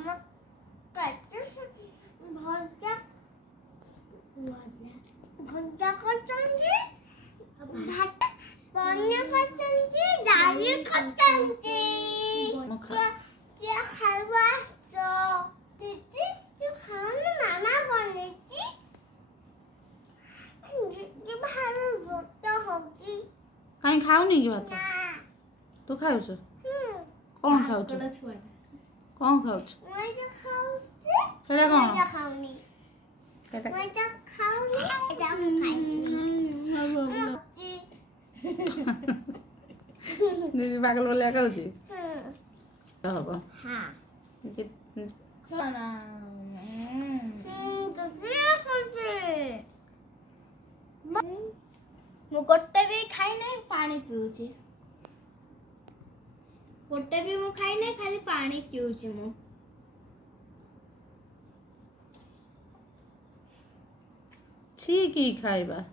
मामा भजा भजा करछंजी भात पनीर करछंजी डाली करछंजी क्या खावा सो दीदी तू खाना मामा बनेची ये भालो जोता होगी कहीं खाऊनी कि भात तू खाउछ कौन खाउछ कौन खाउछ मैं तो खाउछ सेटा कौन मैं खाऊनी सेटा मैं तो खाऊनी एटा खाई दीदी पागल बोलिया खाउछ हबो हां जे खाना तो दिया करते मु गोटे भी खाई नहीं पानी पीऊची गोटे भी मु खाई नहीं खाली पानी पीऊची मु छी की खाइबा